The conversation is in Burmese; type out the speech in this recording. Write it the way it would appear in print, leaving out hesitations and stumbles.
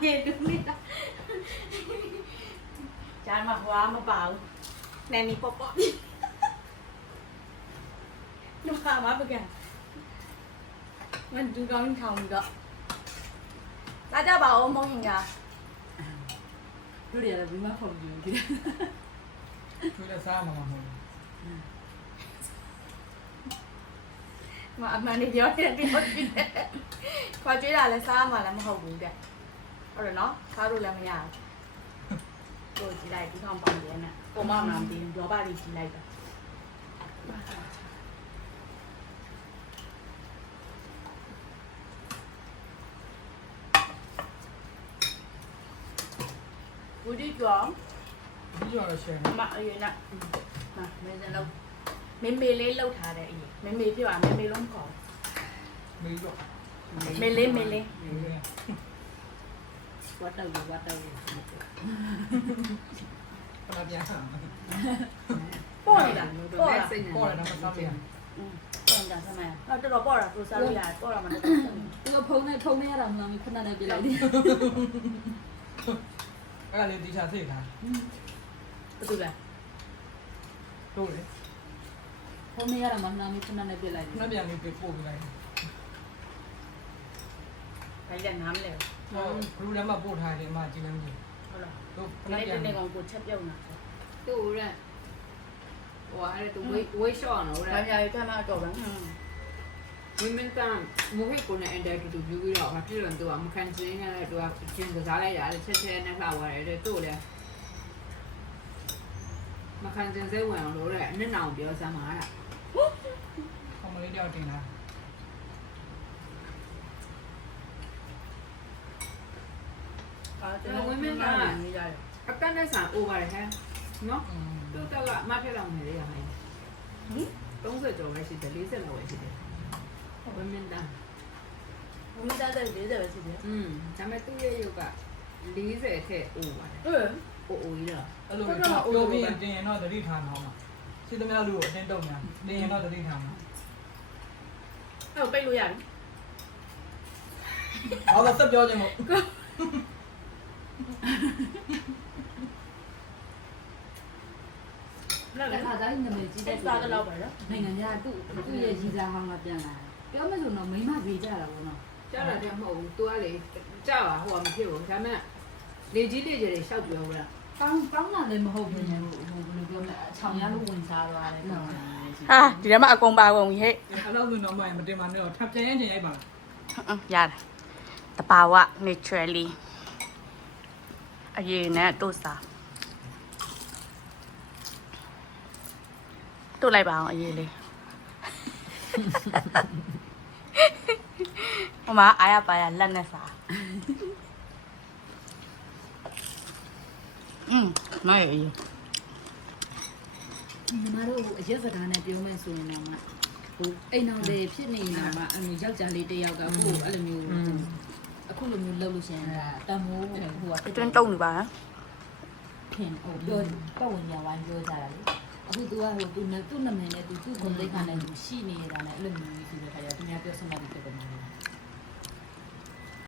เนี่ยดูนี่จานมาว้ามาเปล่าแนนนี่ป๊อปดูข้าวมาปะแกมันดูร้อนทองก็大家把我蒙应该တို့တွေကလည်းဘယ်မှဖောက်ကြည့်ဘူးကျွေးလက်စားမှာမဟုတ် มาအမှန်လေးပြောတယ်ဒီလိုဖြစ်တယ်ခွာကျွေးတာလည်းစားမှလည်းမဟုတ်ဘူးတဲ့ဟုတ်တယ်နော်စားလို့လည်းမရဘူးကိုကြည့်လိုက်ဒီကောင်ပေါင်တယ်နဲ့ပုံမမှန်ပြီးရောပါလေးကြည့်လိုက်တာဘူးဒီကြောင် ဒီကြော်ရရှယ် မအရင်ကမင်းစလုံးမေမေလေးလှုပ်ထားတယ်အရင်မေမေဖြစ်ပါမေမေလုံးခေါ် မေးတော့ မေလေးမေလေး မေးရ ဝတ်တော့ရဝတ်တော့ရ ခဏပြန်ဆမ်း ပေါ့နေတာပေါ့လား စိတ်နေ ပေါ်တယ်တော့စားပြန် ပေါ့နေတာဆမ်းမရတော့တော်တော်ပေါ့တာကိုစားလို့ရတယ်ပေါ့တာမှတော့ သူကဖုန်းနဲ့ထုံနေရတာမှမခဏနဲ့ပြလိုက်တယ် အဲ့ဒါလေးတီချာသိတာ ဘာလို့လဲ တို့လေ ဖုန်းနဲ့ရတာမှနာမခဏနဲ့ပြလိုက်တယ် ခဏပြန်လေးပို့ပြလိုက် ခိုင်းတယ်နားမလဲ ဟောဘလူးထဲမှာပို့ထားတယ်အမကြည့်နေမကြည့် ဟုတ်လား တို့ခဏ ဒီ ပြန် နေ့ကောင်ကိုချက်ပြုတ်နေတာ သူ့ရဲ့ဟိုအဲ့တူဝေးရှော့နော် ဘာ တဲ့ များရထမတော့ဗျာ women ကမိုဟိကိုနဲ့အန်တာတူပြူပြီးတော့မပြည့်လို့သူကမခံစင်းနဲ့သူကကျင်းကစားလိုက်ရတယ်ချက်ချက်နဲ့လှသွားတယ်သူ့လည်းမခံစင်းစိတ်ဝင်အောင်လို့တဲ့နှစ်နောင်ပြောစမ်းပါလား ခမလေးတယောက်တင်လာ ကျွန်တော်ဝင်းမင်းကနေရတယ် အတက်နဲ့ဆန် over တယ်ဟဲ့နော်သူ့တက်ကမထက်တော့မယ်လေရဟိုင်း ဟင် 30ကျော်ပဲရှိတယ်40လောက်ပဲရှိတယ်ဝင်းမင်းတန်း ဝင်းမသားတဲ့40ပဲရှိတယ် ဒါပေမဲ့သူ့ရဲ့ရုပ်က40ထက် over တယ် ဟဲ့ အိုကြီးတော့ အဲ့လိုပြောပြီးတင်ရင်တော့တတိထားမှာမှာစီသမျှလူကိုအတင်းတုံညာတင်ရင်တော့တတိထားမှာ အဲ့ပိတ်လို့ရတယ် ဟောတော့စက်ပြောခြင်းမို့ လက် တ လည်း ခါတိုင်းနာမည်ကြီးတဲ့ စားတော့ပါလား နိုင်ငံခြားသူ့ရဲ့ရည်စားဟောင်းကပြန်လာပြောမလို့တော့မိမပေးကြတာပေါ့နော်ကြားတာတည်းမဟုတ်ဘူး तू ကလေကြားပါဟိုကမဖြစ်ဘူးဒါပေမဲ့လေကြီးလေကျတွေရှောက်ပြောဘူးလားကောင်းတာလည်းမဟုတ်ဘူးဟိုဘယ်လိုပြောမလဲအချောင်ရလို့ဝင်စားသွားတယ်ကောင်းတာလည်းရှိ ဟာဒီထဲမှာအကုန်ပါကုန်ပြီဟဲ့ အဲ့လိုဆိုတော့မတင်ပါနဲ့တော့ထပ်ပြန်ရင်တင်ရိုက်ပါ ရတယ်တဘာဝ naturally အရင်နဲ့တို့စားတို့လိုက်ပါအောင်အရေးလေးဟိုမှာအားရပါရလက်နဲ့စားနိုင်ရည် ညီမတို့အရက်စကားနဲ့ပြောမယ်ဆိုရင်တော့ဟိုအိမ်တော်လေးဖြစ်နေတာမှအမျိုးယောက်ျားလေးတစ်ယောက်ကဟိုအဲ့လိုမျိုးအခုလိုမျိုးလုပ်လို့ရှိရင်ဒါတမိုးဟိုက အတွင်းတုံနေပါဟမ် ခင်ဟိုပြောပတ်ဝန်းကျင်ဝိုင်းပြောကြတာလေအခု तू ကဟို तू နာမည်နဲ့ तू သူ့ကိုယ်သိက္ခာနဲ့ तू ရှိနေတာနဲ့အဲ့လိုမျိုးကြီးဆိုတဲ့ခါကျတော့သူများပြောစမှပြီးဖြစ်တယ်